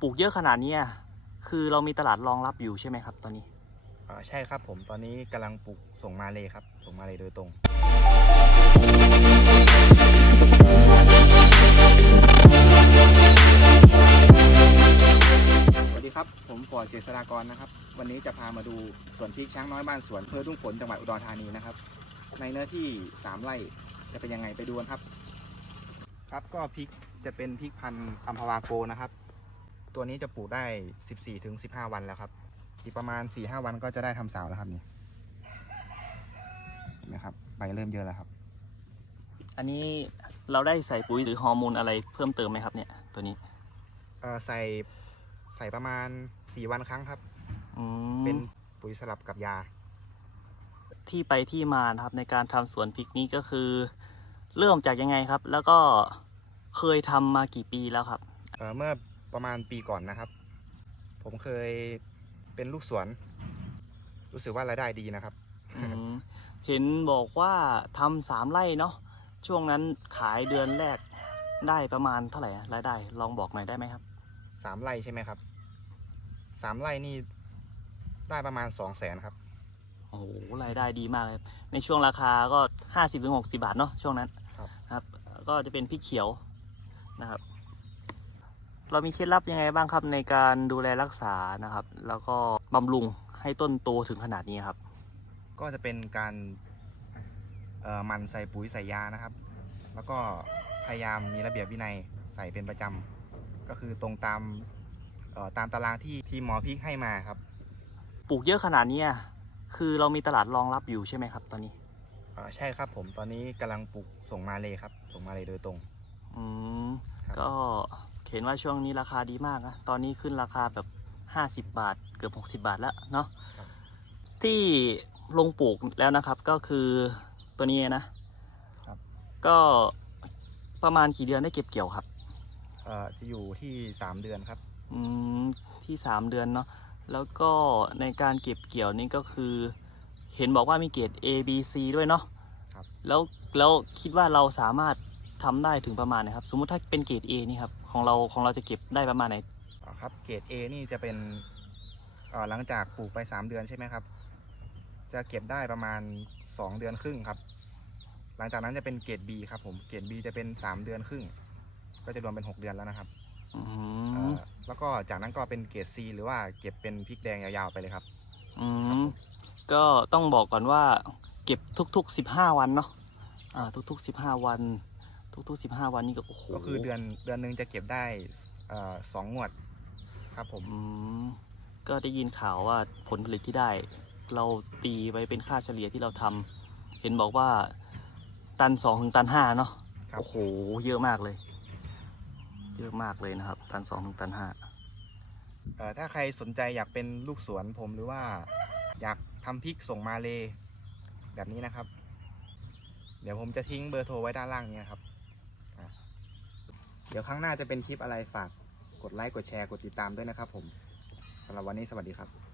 ปลูกเยอะขนาดนี้คือเรามีตลาดรองรับอยู่ใช่ไหมครับ ตอนนี้อ่าใช่ครับผมตอนนี้กำลังปลูกส่งมาเลยครับ ส่งมาเลยโดยตรง สวัสดีครับ ผมฟอดเจษฎากรนะครับ วันนี้จะพามาดูสวนพริกช้างน้อยบ้านสวนอำเภอทุ่งฝนจังหวัดอุดรธานีนะครับ ในเนื้อที่ 3 ไร่จะเป็นยังไงไปดูกันครับ ครับก็พริกจะเป็นพริกพันธุ์อัมพวาโกนะครับ ตัวนี้จะปลูกได้ 14-15 วันแล้วครับ อีกประมาณ4ี่ห้าวันก็จะได้ทำสาวแล้วครับนี่นะครับใบเริ่มเยอะแล้วครับ อันนี้เราได้ใส่ปุ๋ยหรือฮอร์โมนอะไรเพิ่มเติมไหมครับเนี่ยตัวนี้เอ่อใส่ใส่ประมาณ 4 วันครั้งครับ อืมเป็นปุ๋ยสลับกับยา ที่ไปที่มานะครับในการทำสวนพริกนี้ก็คือ เริ่มจากยังไงครับ แล้วก็เคยทำมากี่ปีแล้วครับ เอ่อเมื่อ ประมาณปีก่อนนะครับ ผมเคยเป็นลูกสวน รู้สึกว่ารายได้ดีนะครับ อืมเห็นบอกว่าทำสามไร่เนาะช่วงนั้นขายเดือนแรกได้ประมาณเท่าไหร่อะรายได้ ลองบอกหน่อยได้ไหมครับ สามไร่ใช่ไหมครับ สามไร่นี่ได้ประมาณสองแสนครับ โอ้โหรายได้ดีมากเลยในช่วงราคาก็ห้าสิบถึงหกสิบาทเนาะช่วงนั้นครับ ครับ ก็จะเป็นพริกเขียวนะครับ เรามีเคล็ดลับยังไงบ้างครับในการดูแลรักษานะครับ แล้วก็บำรุงให้ต้นโตถึงขนาดนี้ครับ ก็จะเป็นการเอ่อหมันใส่ปุ๋ยใส่ยานะครับ แล้วก็พยายามมีระเบียบวินัยใส่เป็นประจำก็คือตรงตามเอ่อตามตารางที่ที่หมอพริกให้มาครับปลูกเยอะขนาดนี้อะคือเรามีตลาดรองรับอยู่ใช่ไหมครับ ตอนนี้ เอ่อใช่ครับผมตอนนี้กำลังปลูกส่งมาเลยครับ ส่งมาเลยโดยตรง อืมครับ ก็ เห็นว่าช่วงนี้ราคาดีมากนะ ตอนนี้ขึ้นราคาแบบ 50 บาท เกือบ 60 บาทแล้วเนาะ ที่ลงปลูกแล้วนะครับก็คือตัวนี้นะครับก็ประมาณกี่เดือนได้เก็บเกี่ยวครับเอ่อจะอยู่ที่3เดือนครับ อืมที่3เดือนเนาะ แล้วก็ในการเก็บเกี่ยวนี่ก็คือ เห็นบอกว่ามีเกรด A B C ด้วยเนาะครับ แล้วแล้วคิดว่าเราสามารถ ทำได้ถึงประมาณไหนครับ สมมุติถ้าเป็นเกรด A นี่ครับของเราของเราจะเก็บได้ประมาณไหนอ่าครับเกรด A นี่จะเป็นเอ่อหลังจากปลูกไป 3 เดือนใช่ไหมครับ จะเก็บได้ประมาณ 2 เดือนครึ่งครับ หลังจากนั้นจะเป็นเกรด B ครับผมเกรด B จะเป็น 3 เดือนครึ่ง ก็จะรวมเป็น 6 เดือนแล้วนะครับอืเอ่มอแล้วก็จากนั้นก็เป็นเกรด C หรือว่าเก็บเป็นพริกแดงยาวๆไปเลยครับ อืมก็ต้องบอกก่อนว่า เก็บทุกๆ 15 วันเนาะอ่าทุกๆ 15 วัน ทุกๆ15วันนี่ก็โอ้โหก็คือเดือนเดือนหนึ่งจะเก็บได้เอ่อสองงวดครับผม อืมก็ได้ยินข่าวว่าผลผลิตที่ได้ เราตีไว้เป็นค่าเฉลี่ยที่เราทำเห็นบอกว่าตันสองถึงตันห้าเนาะครับ โอ้โหเยอะมากเลย เยอะมากเลยนะครับ ตันสองถึงตันห้าเอ่อถ้าใครสนใจอยากเป็นลูกสวนผมหรือว่า อยากทำพริกส่งมาเลยแบบนี้นะครับ เดี๋ยวผมจะทิ้งเบอร์โทรไว้ด้านล่างนี้นะครับอะเดี๋ยวครั้งหน้าจะเป็นคลิปอะไรฝากกดไลค์กดแชร์กดติดตามด้วยนะครับผมสำหรับวันนี้สวัสดีครับ